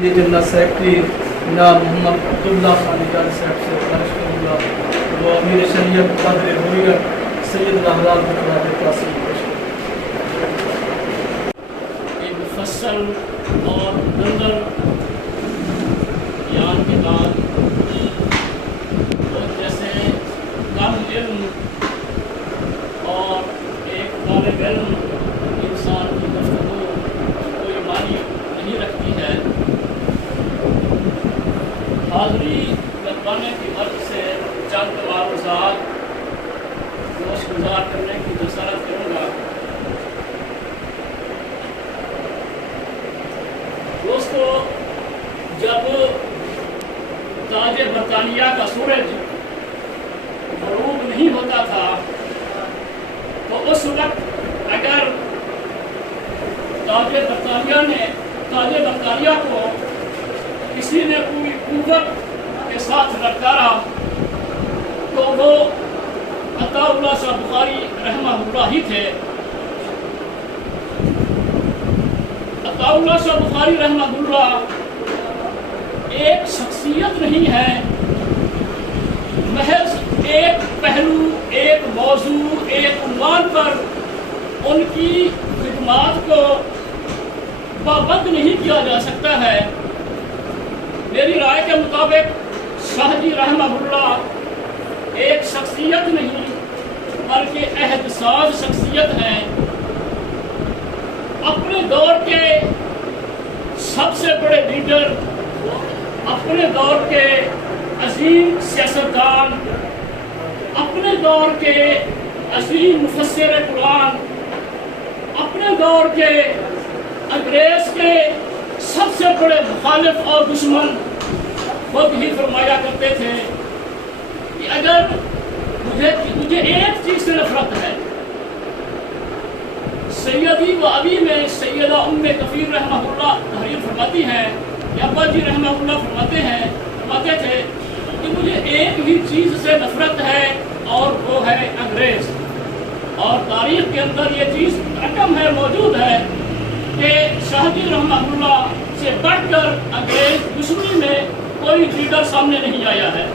General secretary جناب محمد عبداللہ خان جان صاحب سے خواہش کروں گا وہ امیر شریعت قادر ہوریت سید الحلال بکرا تاثیر پیش ایک مفصل اور مندر بیان کے بعد اور جیسے کم علم اور ایک طالب علم انسان کی گفتگو کوئی معنی نہیں رکھتی ہے، حاضری لگوانے کی وجہ سے چند معروضات گوش گزار کرنے کی جسارت کروں گا۔ دوستو، جب تاج برطانیہ کا سورج غروب نہیں ہوتا تھا تو اس وقت اگر تاج برطانیہ کو کسی نے پوری قوت کے ساتھ للکارا تو وہ عطا اللہ شاہ بخاری رحمہ اللہ ہی تھے۔ عطا اللہ شاہ بخاری رحمہ اللہ ایک شخصیت نہیں ہے، محض ایک پہلو، ایک موضوع، ایک عنوان پر ان کی خدمات کو پابند نہیں کیا جا سکتا ہے۔ میری رائے کے مطابق شاہ جی رحمہ اللہ ایک شخصیت نہیں بلکہ عہد ساز شخصیت ہیں۔ اپنے دور کے سب سے بڑے لیڈر، اپنے دور کے عظیم سیاستدان، اپنے دور کے عظیم مفسر قرآن، اپنے دور کے انگریز کے سب سے بڑے مخالف اور دشمن خود ہی فرمایا کرتے تھے کہ اگر مجھے ایک چیز سے نفرت ہے، سیدی و ابی میں سیدہ ام کفیر رحمہ اللہ تحریر فرماتی ہیں، ابا جی رحمہ اللہ فرماتے تھے کہ مجھے ایک ہی چیز سے نفرت ہے اور وہ ہے انگریز۔ اور تاریخ کے اندر یہ چیز رقم ہے، موجود ہے کہ شاہ جی رحمہ اللہ سے بڑھ کر انگریز دشمنی میں کوئی لیڈر سامنے نہیں آیا ہے،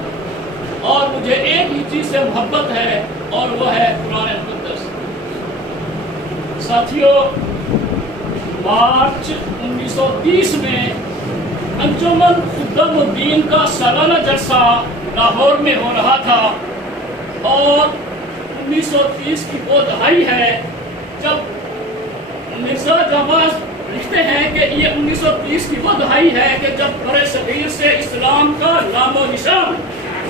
اور مجھے ایک ہی چیز سے محبت ہے اور وہ ہے قرآن مقدس۔ ساتھیوں، مارچ 1930 میں انجمن خدام الدین کا سالانہ جلسہ لاہور میں ہو رہا تھا، اور 1930 کی وہ دہائی ہے جب مرزا جواز لکھتے ہیں کہ یہ 1930 کی وہ دہائی ہے کہ جب برِ صغیر سے اسلام کا نام و نشان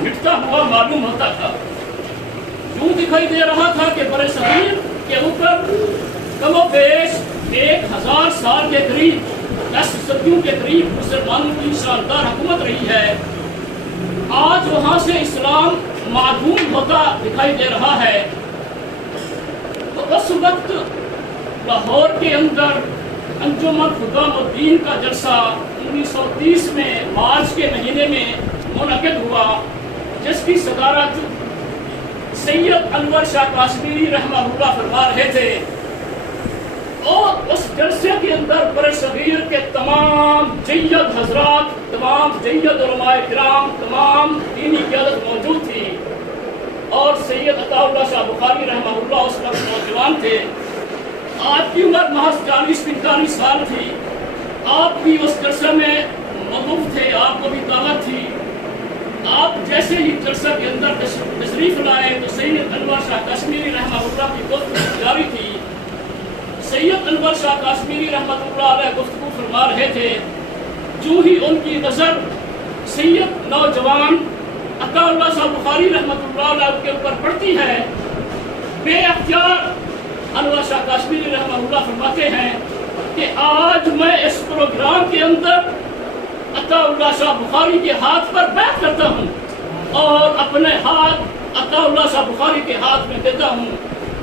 مٹتا ہوا معلوم ہوتا تھا۔ یوں دکھائی دے رہا تھا کہ برِ صغیر کے اوپر کم و بیش 1000 سال کے قریب، 10 صدیوں کے قریب مسلمانوں کی شاندار حکومت رہی ہے۔ آج وہاں سے اسلام معدوم ہوتا دکھائی دے رہا ہے۔ تو اس وقت لاہور کے اندر انجمن خدام الدین کا جلسہ 1930 میں مارچ کے مہینے میں منعقد ہوا، جس کی صدارت سید انور شاہ کاشمیری رحمہ اللہ فرما رہے تھے، اور اس جلسے کے اندر برِ صغیر کے تمام جید حضرات، تمام جید علماء کرام، تمام دینی قیادت موجود تھی، اور سید عطا اللہ شاہ بخاری رحمہ اللہ اس وقت نوجوان تھے۔ آپ کی عمر محض 40-45 سال تھی۔ آپ بھی اس جلسے میں موجود تھے، آپ کو بھی طاقت تھی۔ آپ جیسے ہی جلسہ کے اندر تشریف لائے تو سید انور شاہ کاشمیری رحمہ اللہ کی گفتگو جاری تھی۔ سید انور شاہ کاشمیری رحمۃ اللہ علیہ گفتگو فرما رہے تھے، جو ہی ان کی نظر سید نوجوان عطا اللہ شاہ بخاری رحمۃ اللہ علیہ کے اوپر پڑتی ہے، بے اختیار انور شاہ کاشمیری رحمہ اللہ فرماتے ہیں کہ آج میں اس پروگرام کے اندر عطا اللہ شاہ بخاری کے ہاتھ پر بیعت کرتا ہوں اور اپنے ہاتھ عطا اللہ شاہ بخاری کے ہاتھ میں دیتا ہوں۔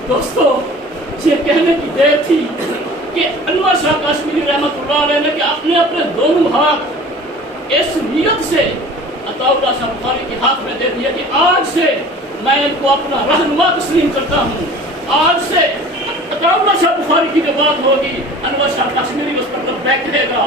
دوستو، یہ کہنے کی دیر تھی کہ انور شاہ کاشمیری رحمۃ اللہ علیہ نے کہ اپنے دونوں ہاتھ اس نیت سے عطا اللہ شاہ بخاری کے ہاتھ میں دے دیا کہ آج سے میں ان کو اپنا رہنما تسلیم کرتا ہوں۔ آج سے عطا اللہ شاہ بخاری کی جو بات ہوگی انور شاہ کاشمیری اس پر لبیک کہے گا،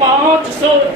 500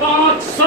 500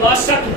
62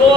2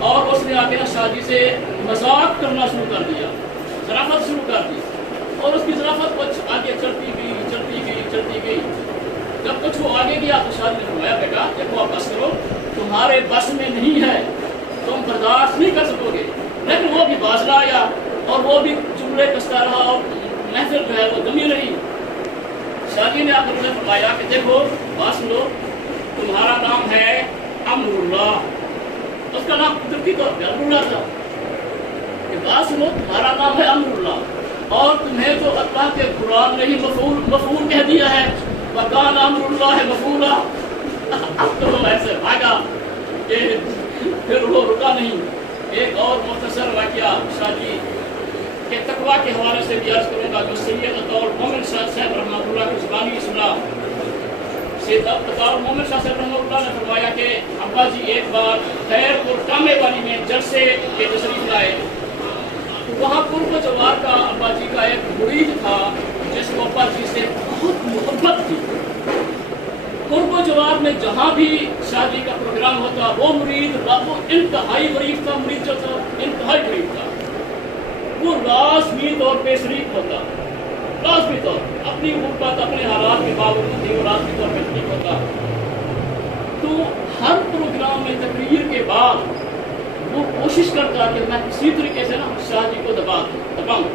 اور اس نے آگے شادی سے مذاق کرنا شروع کر دیا، ظرافت شروع کر دی، اور اس کی ظرافت کچھ آگے چلتی گئی۔ جب کچھ وہ آگے گیا تو شادی نے فرمایا بیٹا دیکھو اب بس کرو، تمہارے بس میں نہیں ہے، تم برداشت نہیں کر سکو گے۔ لیکن وہ بھی باز نہ آیا اور وہ بھی جملے کستا رہا اور محفل جو ہے وہ دمی رہی۔ شادی نے آخر میں فرمایا کہ دیکھو بات لو، تمہارا نام ہے امر اللہ، اس کا نام قدرتی طور پہ امر اللہ تھا، کہ بات سنو تمہارا نام ہے امر اللہ، اور تمہیں تو اللہ کے قرآن نے ہی مفعول کہہ دیا ہے، وکان امر اللہ مفعولا۔ اب تو ایسے بھاگا کہ پھر وہ رکا نہیں۔ ایک اور مختصر واقعہ شادی کے تقویٰ کے حوالے سے بھی عرض کروں گا، جو سید عطاء المومن صاحب رحمہ اللہ کی زبانی سنا۔ سید عطاء المومن صاحب رحمہ اللہ نے فرمایا کہ ابا جی ایک بار خیر پور ٹامے والی میں جلسے کے تشریف لائے، وہاں قرب و جوار کا ابا جی کا ایک مرید تھا جس کو ابا جی سے بہت محبت تھی۔ قرب و جوار میں جہاں بھی شادی کا پروگرام ہوتا وہ مرید وہ انتہائی غریب تھا، مرید جو تھا انتہائی غریب تھا، وہ لازمی طور پہ شریک ہوتا، لازمی طور اپنی غربت اپنے حالات کے باوجود ہی وہ لازمی طور پہ شریک ہوتا۔ تو ہر پروگرام میں تقریر کے بعد وہ کوشش کرتا کہ میں کسی طریقے سے نا شادی کو دباؤں۔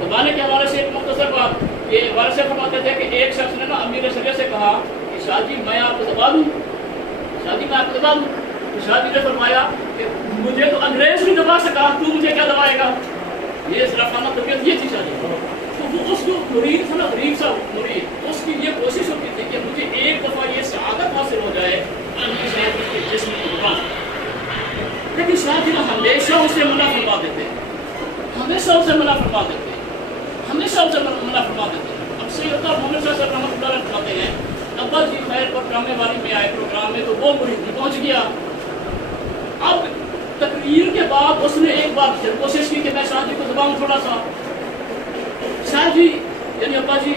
دبانے کے حوالے سے ایک مختصر بات یہ والد صاحب فرماتے تھے کہ ایک شخص نے نا امیر شریعت سے کہا کہ شادی میں آپ کو دبا دوں، شادی میں آپ کو دبا دوں۔ تو شادی نے فرمایا کہ مجھے تو انگریز نہیں دبا سکا، تو مجھے کیا دبائے گا؟ یہ ذرافانہ طبیعت یہ تھی شادی۔ تو وہ اس جو مرید تھا نا غریب سا مرید، اس کی یہ کوشش ہوتی تھی کہ مجھے ایک دفعہ یہ سعادت حاصل ہو جائے کے جسم کو دبا، لیکن شادی نے ہمیشہ اسے منع فرما دیتے، ہمیشہ اسے منع فرما دیتے، ہمیشہ اسے منع فرما دیتے۔ اب سید عطاء المومن صاحب رحمۃ اللہ علیہ فرماتے ہیں ابا جی خیر پر ڈرامے والی میں آئے پروگرام میں تو وہ مرید بھی پہنچ گیا۔ اب تقریر کے بعد اس نے ایک بار پھر کوشش کی کہ میں شادی کو دباؤں تھوڑا سا، شاہ جی یعنی ابا جی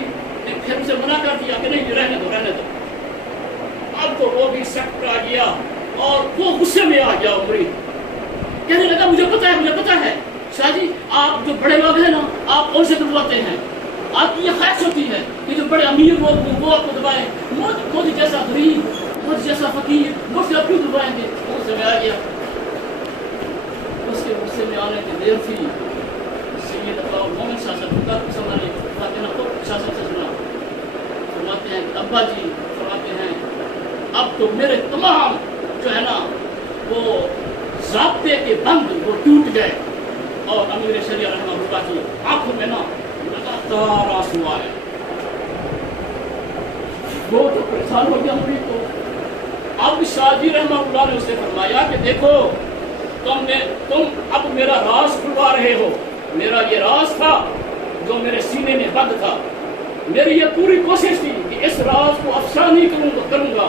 نے پھر اسے منع کر دیا کہ نہیں رہنے دو۔ اب تو وہ بھی سخت آ گیا اور وہ غصے میں آ گیا مرید، کہنے لگا مجھے پتا ہے شاہ جی آپ جو بڑے لوگ ہیں نا آپ ان سے دبواتے ہیں، آپ کی یہ خواہش ہوتی ہے کہ جو بڑے امیر لوگ وہ آپ کو دبائیں، مجھ جیسا غریب مجھ جیسا فقیر مجھ سے آپ کیوں دبائیں گے؟ غصے میں آ گیا۔ اس کے غصے میں آنے کی دیر تھی سید عطاء المومن صاحب کا سمجھنے فاطمہ کو شاہ سے سنا، فرماتے ہیں کہ ابا جی فرماتے ہیں اب تو میرے تمام جو ہے نا وہ ضابطے کے بند وہ ٹوٹ گئے، اور امیر شریعہ رحمہ اللہ کی آنکھوں میں نا لگاتار آنسو آئے۔ وہ تو پریشان ہو گیا مرید کو۔ اب شاہ جی رحمہ اللہ نے اسے فرمایا کہ دیکھو تم اب میرا راز کھلوا رہے ہو، میرا یہ راز تھا جو میرے سینے میں بند تھا، میری یہ پوری کوشش تھی کہ اس راز کو افشا نہیں کروں گا،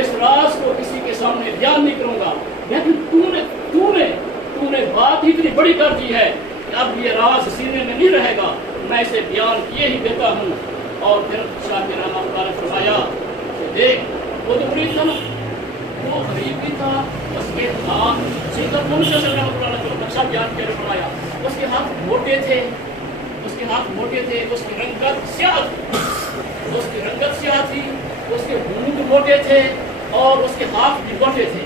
اس راز کو کسی کے سامنے بیان نہیں کروں گا، لیکن تو نے بات اتنی بڑی کر دی ہے کہ اب یہ راز سینے میں نہیں رہے گا، میں اسے بیان کیے ہی دیتا ہوں۔ اور پھر شاہ رحمہ اللہ نے فرمایا کہ دیکھ وہ جو مرید تھا نا وہ غریب بھی تھا، اس کے ہاتھ سید المومن صلی اللہ علیہ وسلم نے نقشہ بیان کیا فرمایا اس کے ہاتھ موٹے تھے، اس کی رنگت سیاہ تھی، اس کے ہونٹ موٹے تھے اور اس کے ہاتھ بھی موٹے تھے۔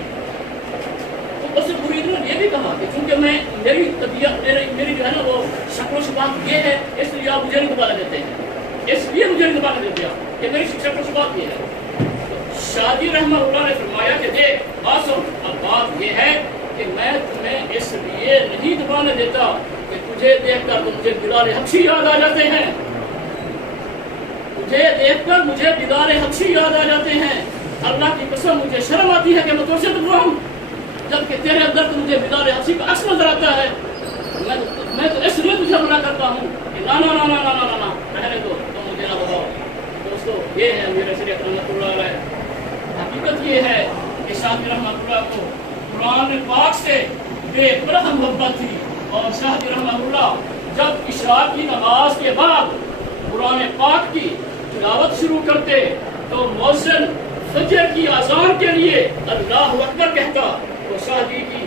تو اس مرید نے یہ بھی کہا کہ چونکہ میری طبیعت میری جو ہے نا وہ شکل و شباہت یہ ہے اس لیے آپ مجھے نہیں دبانے دیتے ہیں، اس لیے مجھے نہیں دبانے دیتے آپ کہ میری شکل و شباہت یہ ہے۔ شاہ جی رحمہ اللہ نے فرمایا کہ دیکھ اب بات یہ ہے کہ میں تمہیں اس لیے نہیں دبانے دیتا کہ تجھے دیکھ کر تو مجھے بلال حبشی یاد آ جاتے ہیں، تجھے دیکھ کر مجھے بلال حبشی یاد آ جاتے ہیں، اللہ کی قسم مجھے شرم آتی ہے کہ میں تجھ سے دبواؤں، جبکہ تیرے اندر تو مجھے بلال حبشی کا عکس نظر آتا ہے، میں تو اس لیے تجھے منع کرتا ہوں کہ نا رہنے دو، تو مجھے نہ دباؤ۔ دوستو یہ ہے میرے شریعت رحمۃ اللہ علیہ۔ حقیقت یہ ہے کہ شاہ جی رحمہ اللہ کو قرآن پاک سے بے پناہ محبت تھی، اور شاہ جی رحمہ اللہ جب عشاء کی نماز کے بعد قرآن پاک کی تلاوت شروع کرتے تو مؤذن فجر کی اذان کے لیے اللہ اکبر کہتا تو شاہ جی کی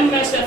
MSF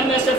MSF